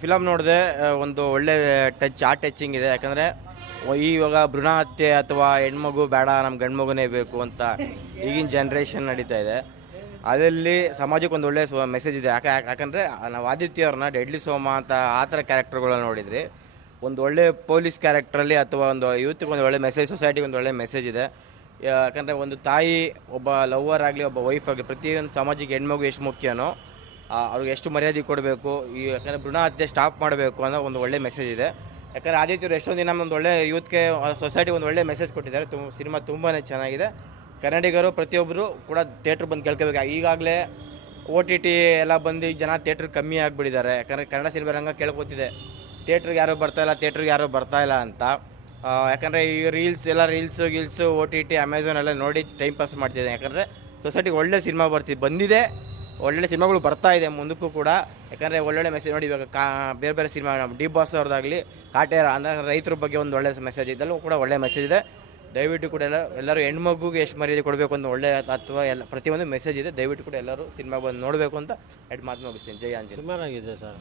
Film ನೋಡಿದೆ, ಒಂದು ಒಳ್ಳೆ ಟಚಿಂಗ್ ಇದೆ. ಯಾಕಂದರೆ ಇವಾಗ ಭ್ರೂಣ ಹತ್ಯೆ ಅಥವಾ ಹೆಣ್ಮಗು ಬೇಡ, ನಮ್ಮ ಗಂಡು ಮಗುನೇ ಬೇಕು ಅಂತ ಈಗಿನ ಜನ್ರೇಷನ್ ನಡೀತಾ ಇದೆ. ಅದರಲ್ಲಿ ಸಮಾಜಕ್ಕೆ ಒಂದು ಒಳ್ಳೆ ಮೆಸೇಜ್ ಇದೆ. ಯಾಕಂದರೆ ನಾವು ಆದಿತ್ಯ ಅವ್ರನ್ನ ಡೆಡ್ಲಿ ಸೋಮ ಅಂತ ಆ ಥರ ಕ್ಯಾರೆಕ್ಟರ್ಗಳನ್ನ ನೋಡಿದ್ರಿ. ಒಂದು ಒಳ್ಳೆ ಪೊಲೀಸ್ ಕ್ಯಾರೆಕ್ಟ್ರಲ್ಲಿ ಅಥವಾ ಒಂದು ಯೂತ್ಗೆ ಒಂದು ಒಳ್ಳೆ ಮೆಸೇಜ್, ಸೊಸೈಟಿಗೆ ಒಂದು ಒಳ್ಳೆ ಮೆಸೇಜ್ ಇದೆ. ಯಾಕಂದರೆ ಒಂದು ತಾಯಿ, ಒಬ್ಬ ಲವ್ವರ್ ಆಗಲಿ, ಒಬ್ಬ ವೈಫ್ ಆಗಲಿ, ಪ್ರತಿಯೊಂದು ಸಮಾಜಕ್ಕೆ ಹೆಣ್ಮಗು ಎಷ್ಟು ಮುಖ್ಯನೋ ಅವ್ರಿಗೆ ಎಷ್ಟು ಮರ್ಯಾದೆ ಕೊಡಬೇಕು, ಯಾಕಂದರೆ ಭ್ರೂಣ ಹತ್ಯೆ ಸ್ಟಾಪ್ ಮಾಡಬೇಕು ಅನ್ನೋ ಒಂದು ಒಳ್ಳೆ ಮೆಸೇಜ್ ಇದೆ. ಯಾಕಂದರೆ ಆದಿತ್ಯರು ಎಷ್ಟೊಂದು ದಿನ ಒಂದು ಒಳ್ಳೆ ಯೂತ್ಗೆ, ಸೊಸೈಟಿಗೆ ಒಂದು ಒಳ್ಳೆ ಮೆಸೇಜ್ ಕೊಟ್ಟಿದ್ದಾರೆ. ಸಿನಿಮಾ ತುಂಬಾ ಚೆನ್ನಾಗಿದೆ. ಕನ್ನಡಿಗರು ಪ್ರತಿಯೊಬ್ಬರು ಕೂಡ ಥಿಯೇಟ್ರ್ ಬಂದು ಕೇಳ್ಕೋಬೇಕು. ಈಗಾಗಲೇ OTT ಎಲ್ಲ ಬಂದು ಜನ ಥಿಯೇಟ್ರ್ ಕಮ್ಮಿ ಆಗಿಬಿಟ್ಟಿದ್ದಾರೆ. ಯಾಕಂದರೆ ಕನ್ನಡ ಸಿನಿಮಾ ರಂಗ ಕೇಳ್ಕೊತಿದೆ, ಥಿಯೇಟ್ರಿಗೆ ಯಾರೂ ಬರ್ತಾ ಇಲ್ಲ ಅಂತ. ಯಾಕಂದರೆ ಈ ರೀಲ್ಸು OTT ಅಮೆಝಾನ್ ಎಲ್ಲ ನೋಡಿ ಟೈಮ್ ಪಾಸ್ ಮಾಡ್ತಿದೆ. ಯಾಕಂದರೆ ಸೊಸೈಟಿಗೆ ಒಳ್ಳೆ ಸಿನಿಮಾ ಬಂದಿದೆ, ಒಳ್ಳೆ ಸಿನಿಮಾಗಳು ಬರ್ತಾ ಇದೆ ಮುಂದಕ್ಕೂ ಕೂಡ. ಯಾಕಂದರೆ ಒಳ್ಳೊಳ್ಳೆ ಮೆಸೇಜ್ ನೋಡಿ, ಇವಾಗ ಬೇರೆ ಸಿನಿಮಾ ಡಿ ಬಾಸ್ ಅವ್ರದ್ದಾಗಲಿ, ಕಾಟೇರ ಅಂದರೆ ರೈತರ ಬಗ್ಗೆ ಒಂದು ಒಳ್ಳೆ ಮೆಸೇಜ್, ಇದೆಲ್ಲೂ ಕೂಡ ಒಳ್ಳೆ ಮೆಸೇಜ್ ಇದೆ. ದಯವಿಟ್ಟು ಕೂಡ ಎಲ್ಲರೂ ಹೆಣ್ಮಗುಗೆ ಎಷ್ಟು ಮರ್ಯಾದೆ ಕೊಡಬೇಕು ಅಂತ ಒಳ್ಳೆ ಅಥವಾ ಎಲ್ಲ ಪ್ರತಿಯೊಂದು ಮೆಸೇಜ್ ಇದೆ. ದಯವಿಟ್ಟು ಕೂಡ ಎಲ್ಲರೂ ಸಿನಿಮಾ ಬಂದು ನೋಡಬೇಕು ಅಂತ ಮಾತು ಮುಗಿಸ್ತೀನಿ. ಜೈ ಆಂಜನೇಯ. ಸುಮಾರಾಗಿದೆ ಸರ್.